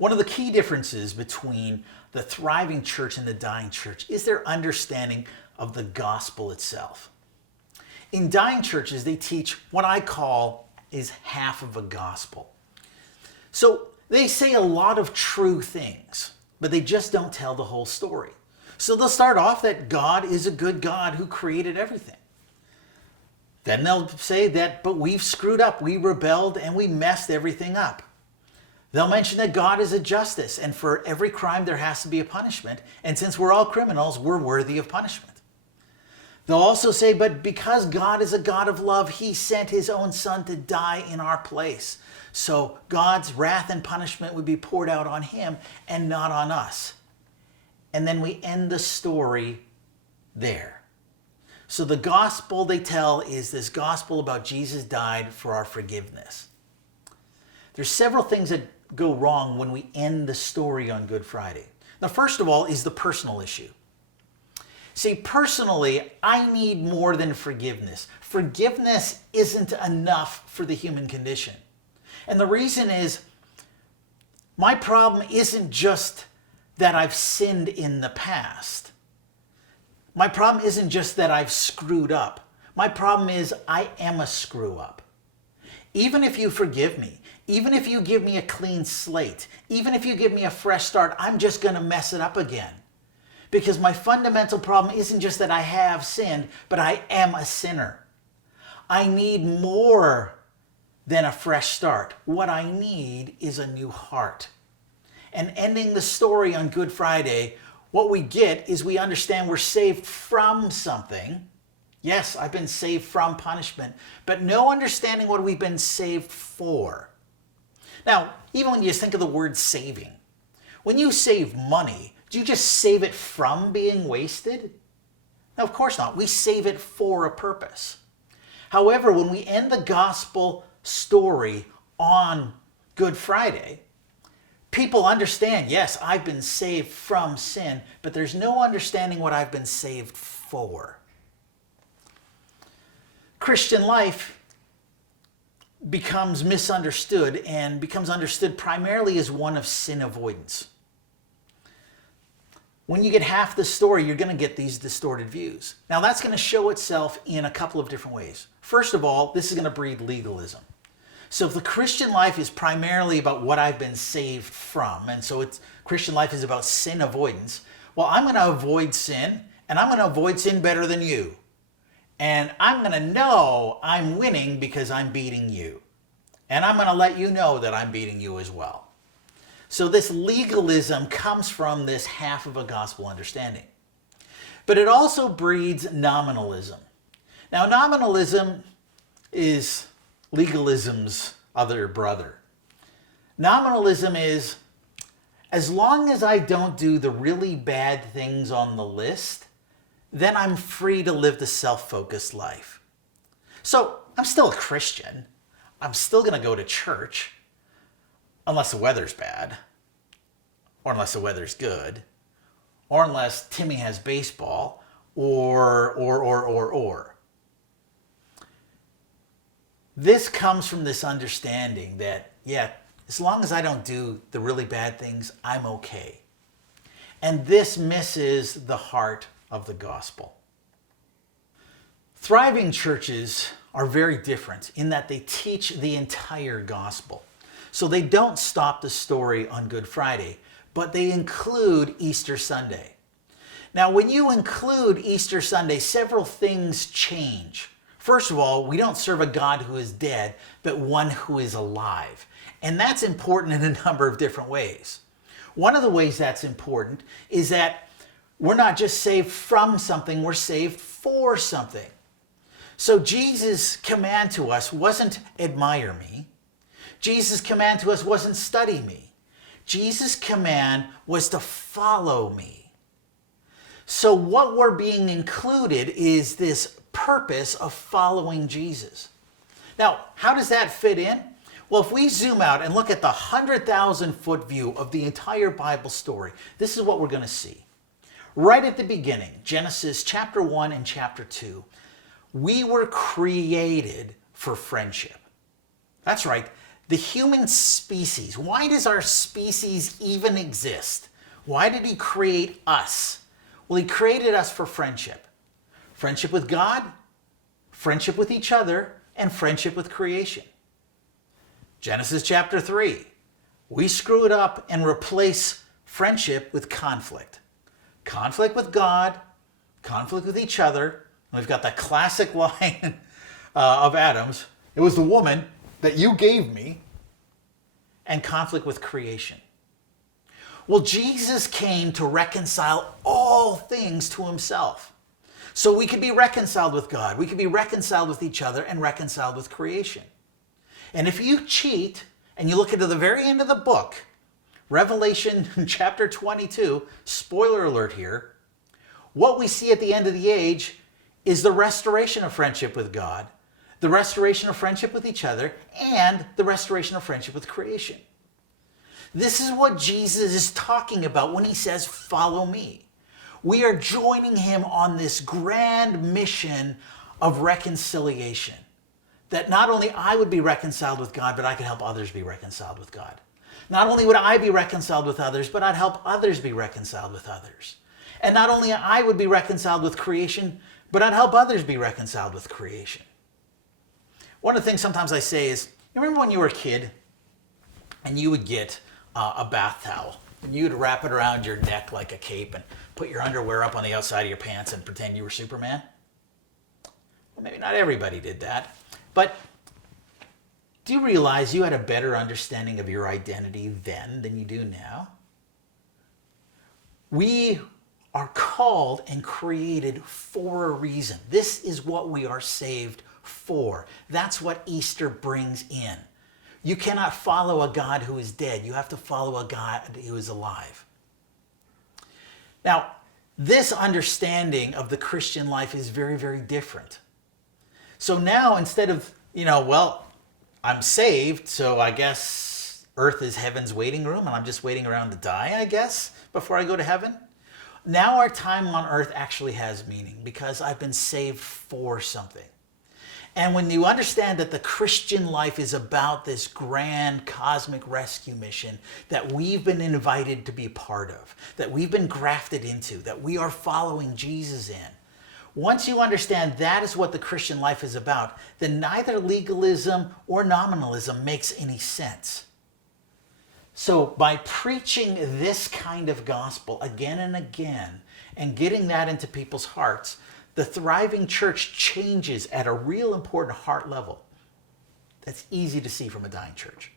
One of the key differences between the thriving church and the dying church is their understanding of the gospel itself. In dying churches, they teach what I call is half of a gospel. So they say a lot of true things, but they just don't tell the whole story. So they'll start off that God is a good God who created everything. Then they'll say that, but we've screwed up, we rebelled, and we messed everything up. They'll mention that God is a justice, and for every crime there has to be a punishment, and since we're all criminals, we're worthy of punishment. They'll also say, but because God is a God of love, he sent his own son to die in our place. So God's wrath and punishment would be poured out on him and not on us. And then we end the story there. So the gospel they tell is this gospel about Jesus died for our forgiveness. There's several things that go wrong when we end the story on Good Friday. Now, first of all is the personal issue. See, personally, I need more than forgiveness. Forgiveness isn't enough for the human condition. And the reason is, my problem isn't just that I've sinned in the past. My problem isn't just that I've screwed up. My problem is I am a screw up. Even if you forgive me, even if you give me a clean slate, even if you give me a fresh start, I'm just going to mess it up again. Because my fundamental problem isn't just that I have sinned, but I am a sinner. I need more than a fresh start. What I need is a new heart. And ending the story on Good Friday, what we get is we understand we're saved from something. Yes, I've been saved from punishment, but no understanding what we've been saved for. Now, even when you just think of the word saving, when you save money, do you just save it from being wasted? No, of course not. We save it for a purpose. However, when we end the gospel story on Good Friday, people understand, yes, I've been saved from sin, but there's no understanding what I've been saved for. Christian life becomes misunderstood and becomes understood primarily as one of sin avoidance. When you get half the story, you're going to get these distorted views. Now, that's going to show itself in a couple of different ways. First of all, this is going to breed legalism. So if the Christian life is primarily about what I've been saved from, and so Christian life is about sin avoidance, well, I'm going to avoid sin, and I'm going to avoid sin better than you. And I'm going to know I'm winning because I'm beating you. And I'm going to let you know that I'm beating you as well. So this legalism comes from this half of a gospel understanding. But it also breeds nominalism. Now, nominalism is legalism's other brother. Nominalism is, as long as I don't do the really bad things on the list, then I'm free to live the self-focused life. So I'm still a Christian. I'm still going to go to church. Unless the weather's bad, or unless the weather's good, or unless Timmy has baseball, or. This comes from this understanding that, yeah, as long as I don't do the really bad things, I'm okay. And this misses the heart of the gospel. Thriving churches are very different in that they teach the entire gospel. So they don't stop the story on Good Friday, but they include Easter Sunday. Now, when you include Easter Sunday, several things change. First of all, we don't serve a God who is dead, but one who is alive. And that's important in a number of different ways. One of the ways that's important is that we're not just saved from something, we're saved for something. So Jesus' command to us wasn't admire me. Jesus' command to us wasn't study me. Jesus' command was to follow me. So what we're being included is this purpose of following Jesus. Now, how does that fit in? Well, if we zoom out and look at the 100,000-foot view of the entire Bible story, this is what we're going to see. Right at the beginning, Genesis chapter 1 and chapter 2, we were created for friendship. That's right. The human species, why does our species even exist? Why did he create us? Well, he created us for friendship. Friendship with God, friendship with each other, and friendship with creation. Genesis chapter 3. We screw it up and replace friendship with conflict. Conflict with God, conflict with each other. We've got that classic line of Adam's. It was the woman that you gave me. And conflict with creation. Well, Jesus came to reconcile all things to himself. So we could be reconciled with God. We could be reconciled with each other and reconciled with creation. And if you cheat and you look into the very end of the book, Revelation chapter 22, spoiler alert here, what we see at the end of the age is the restoration of friendship with God, the restoration of friendship with each other, and the restoration of friendship with creation. This is what Jesus is talking about when he says, follow me. We are joining him on this grand mission of reconciliation. That not only I would be reconciled with God, but I could help others be reconciled with God. Not only would I be reconciled with others, but I'd help others be reconciled with others. And not only I would be reconciled with creation, but I'd help others be reconciled with creation. One of the things sometimes I say is, you remember when you were a kid and you would get a bath towel and you'd wrap it around your neck like a cape and put your underwear up on the outside of your pants and pretend you were Superman? Well, maybe not everybody did that, but do you realize you had a better understanding of your identity then than you do now? We are called and created for a reason. This is what we are saved for. That's what Easter brings in. You cannot follow a God who is dead. You have to follow a God who is alive. Now, this understanding of the Christian life is very, very different. So now instead of, I'm saved, so I guess earth is heaven's waiting room and I'm just waiting around to die, I guess, before I go to heaven. Now our time on earth actually has meaning because I've been saved for something. And when you understand that the Christian life is about this grand cosmic rescue mission that we've been invited to be a part of, that we've been grafted into, that we are following Jesus in, once you understand that is what the Christian life is about, then neither legalism or nominalism makes any sense. So by preaching this kind of gospel again and again and getting that into people's hearts, the thriving church changes at a real important heart level. That's easy to see from a dying church.